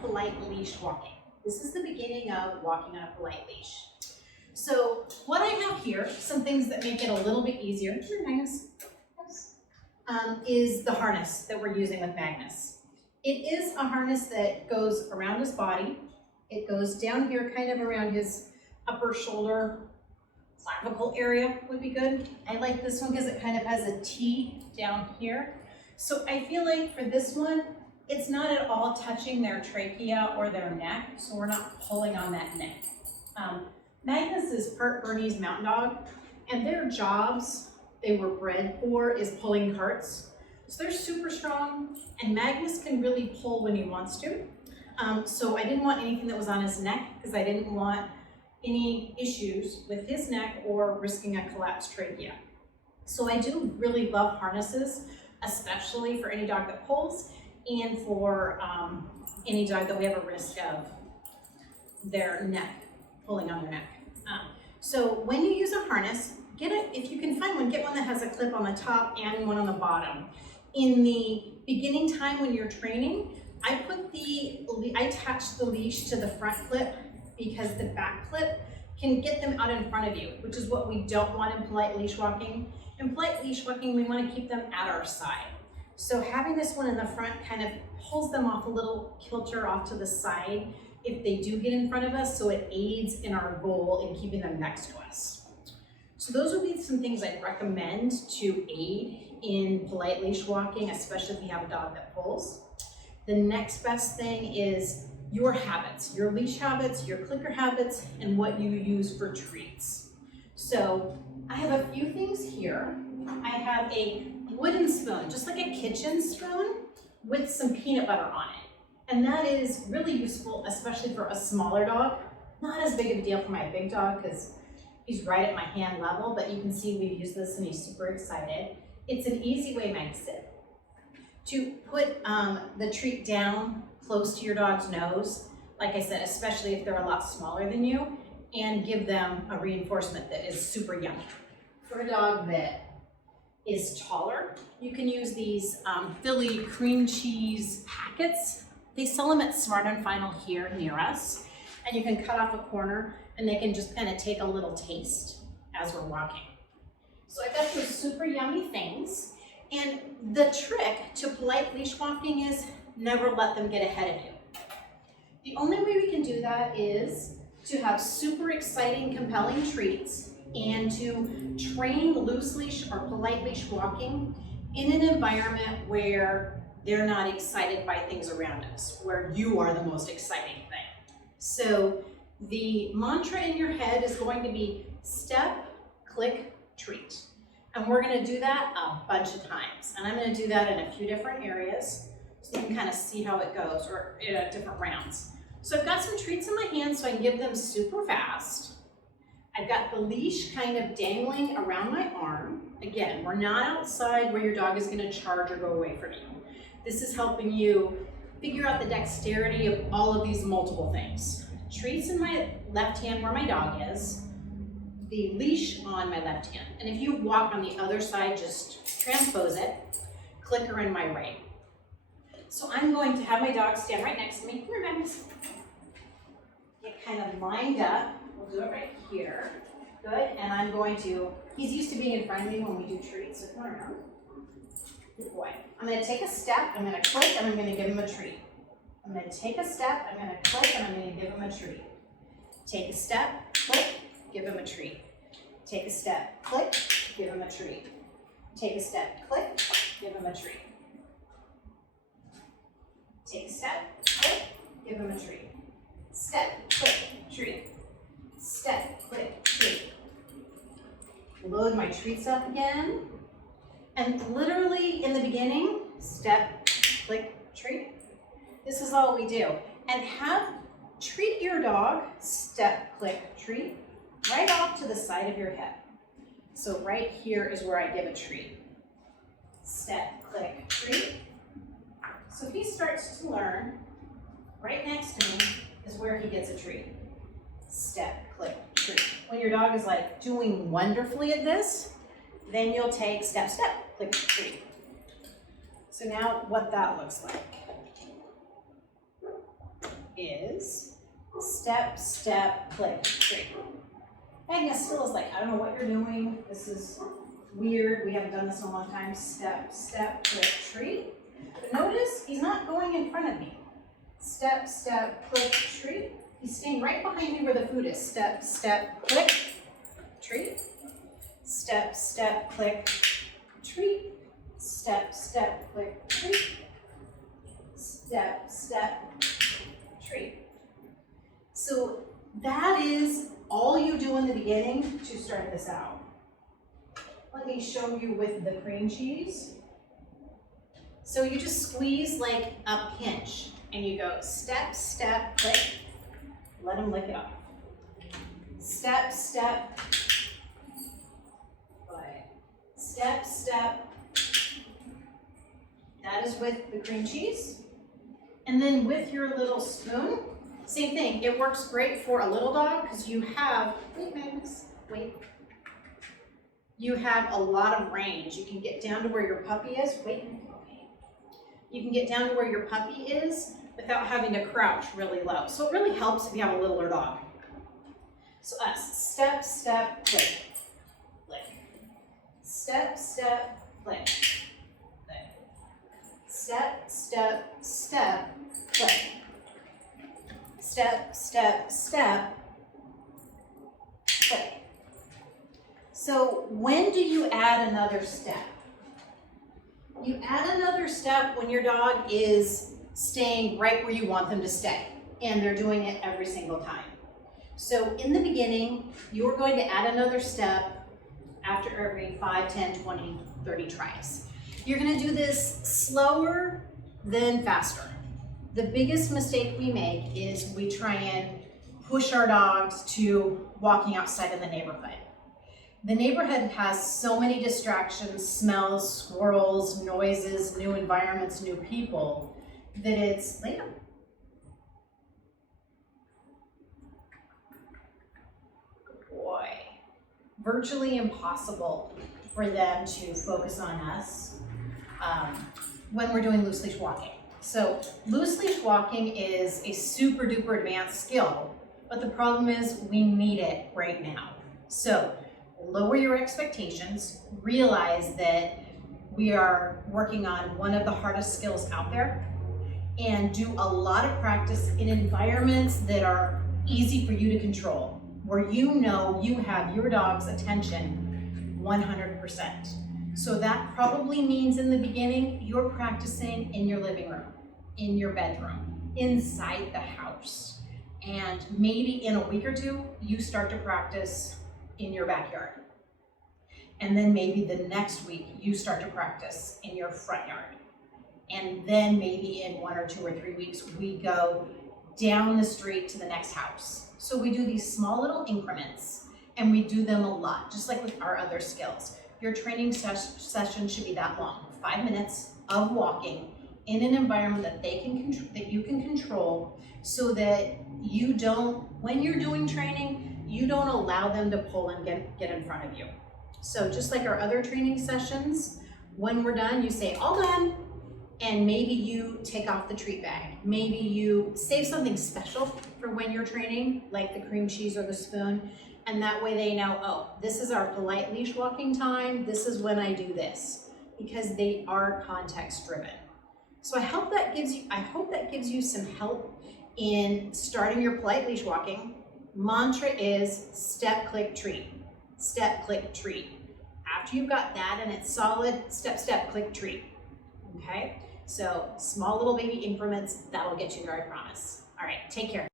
Polite leash walking. This is the beginning of walking on a polite leash. So what I have here, some things that make it a little bit easier, is the harness that we're using with Magnus. It is a harness that goes around his body. It goes down here, kind of around his upper shoulder, clavicle area would be good. I like this one because it kind of has a T down here. So I feel like for this one, it's not at all touching their trachea or their neck, so we're not pulling on that neck. Magnus is part Bernese Mountain Dog, and their jobs they were bred for is pulling carts. So they're super strong, and Magnus can really pull when he wants to. So I didn't want anything that was on his neck because I didn't want any issues with his neck or risking a collapsed trachea. So I do really love harnesses, especially for any dog that pulls and for any dog that we have a risk of their neck, pulling on their neck. So when you use a harness, if you can find one, get one that has a clip on the top and one on the bottom. In the beginning time when you're training, I attach the leash to the front clip because the back clip can get them out in front of you, which is what we don't want in polite leash walking. In polite leash walking, we want to keep them at our side. So having this one in the front kind of pulls them off a little kilter off to the side if they do get in front of us, so it aids in our goal in keeping them next to us. So those would be some things I'd recommend to aid in polite leash walking, especially if you have a dog that pulls. The next best thing is your habits, your leash habits, your clicker habits, and what you use for treats. So I have a few things here. I have a wooden spoon, just like a kitchen spoon, with some peanut butter on it. And that is really useful, especially for a smaller dog. Not as big of a deal for my big dog because he's right at my hand level, but you can see we've used this and he's super excited. It's an easy way, Meg, sit, to put the treat down close to your dog's nose, like I said, especially if they're a lot smaller than you, and give them a reinforcement that is super yummy. For a dog that is taller, you can use these Philly cream cheese packets. They sell them at Smart and Final here near us, and you can cut off a corner and they can just kind of take a little taste as we're walking. So I've got those super yummy things, and the trick to polite leash walking is never let them get ahead of you. The only way we can do that is to have super exciting, compelling treats and to train loose leash or polite leash walking in an environment where they're not excited by things around us, where you are the most exciting thing. So the mantra in your head is going to be step, click, treat. And we're gonna do that a bunch of times. And I'm gonna do that in a few different areas so you can kind of see how it goes, or in different rounds. So I've got some treats in my hand so I can give them super fast. I've got the leash kind of dangling around my arm. Again, we're not outside where your dog is gonna charge or go away from you. This is helping you figure out the dexterity of all of these multiple things. Treats in my left hand where my dog is, the leash on my left hand. And if you walk on the other side, just transpose it, clicker in my right. So I'm going to have my dog stand right next to me. Come here, Magnus. Get kind of lined up. We'll do it right here. Good, and I'm going to, he's used to being in front of me when we do treats, so come around. Good boy. I'm gonna take a step, I'm gonna click, and I'm gonna give him a treat. I'm gonna take a step, I'm gonna click, and I'm gonna give him a treat. Take a step, click, give him a treat. Take a step, click, give him a treat. Take a step, click, give him a treat. Take a step, click, give him a treat. Step, click, treat. Step, click, treat. Load my treats up again. And literally in the beginning, step, click, treat. This is all we do. And treat your dog, step, click, treat, right off to the side of your head. So right here is where I give a treat. Step, click, treat. So if he starts to learn, right next to me is where he gets a treat. Step, click, treat. When your dog is like doing wonderfully at this, then you'll take step, step, click, treat. So now what that looks like. is step, step, click, treat. Magnus still is like, I don't know what you're doing. This is weird. We haven't done this in a long time. Step, step, click, treat. But notice he's not going in front of me. Step, step, click, treat. He's staying right behind me where the food is. Step, step, click, treat. Step, step, click, treat. Step, step, click, treat. Step, step, treat. So that is all you do in the beginning to start this out. Let me show you with the cream cheese. So you just squeeze like a pinch and you go step, step, click, let him lick it off. Step, step, click. Step, step. That is with the cream cheese. And then with your little spoon, same thing. It works great for a little dog because you have, wait Magnus, wait. You have a lot of range. You can get down to where your puppy is. Wait, okay. You can get down to where your puppy is without having to crouch really low. So it really helps if you have a littler dog. So us, step, step, click, click. Step, step, click, click. Step, step, step, click. Step, step, step, click. So when do you add another step? You add another step when your dog is staying right where you want them to stay, and they're doing it every single time. So in the beginning, you're going to add another step after every 5, 10, 20, 30 tries. You're gonna do this slower than faster. The biggest mistake we make is we try and push our dogs to walking outside of the neighborhood. The neighborhood has so many distractions, smells, squirrels, noises, new environments, new people, that it's, lay down. Good boy. Virtually impossible for them to focus on us when we're doing loose leash walking. So loose leash walking is a super duper advanced skill, but the problem is we need it right now. So lower your expectations, realize that we are working on one of the hardest skills out there, and do a lot of practice in environments that are easy for you to control, where you know you have your dog's attention 100%. So that probably means in the beginning, you're practicing in your living room, in your bedroom, inside the house. And maybe in a week or two, you start to practice in your backyard. And then maybe the next week, you start to practice in your front yard. And then maybe in 1 or 2 or 3 weeks, we go down the street to the next house. So we do these small little increments, and we do them a lot, just like with our other skills. Your training session should be that long, 5 minutes of walking in an environment that you can control, so that you don't, when you're doing training, you don't allow them to pull and get in front of you. So just like our other training sessions, when we're done, you say, all done, and maybe you take off the treat bag. Maybe you save something special for when you're training, like the cream cheese or the spoon, and that way they know, oh, this is our polite leash walking time, this is when I do this, because they are context driven. So I hope that gives you some help in starting your polite leash walking. Mantra is step, click, treat. Step, click, treat. After you've got that and it's solid, step, step, click, treat. Okay? So small little baby increments, that'll get you there, I promise. All right, take care.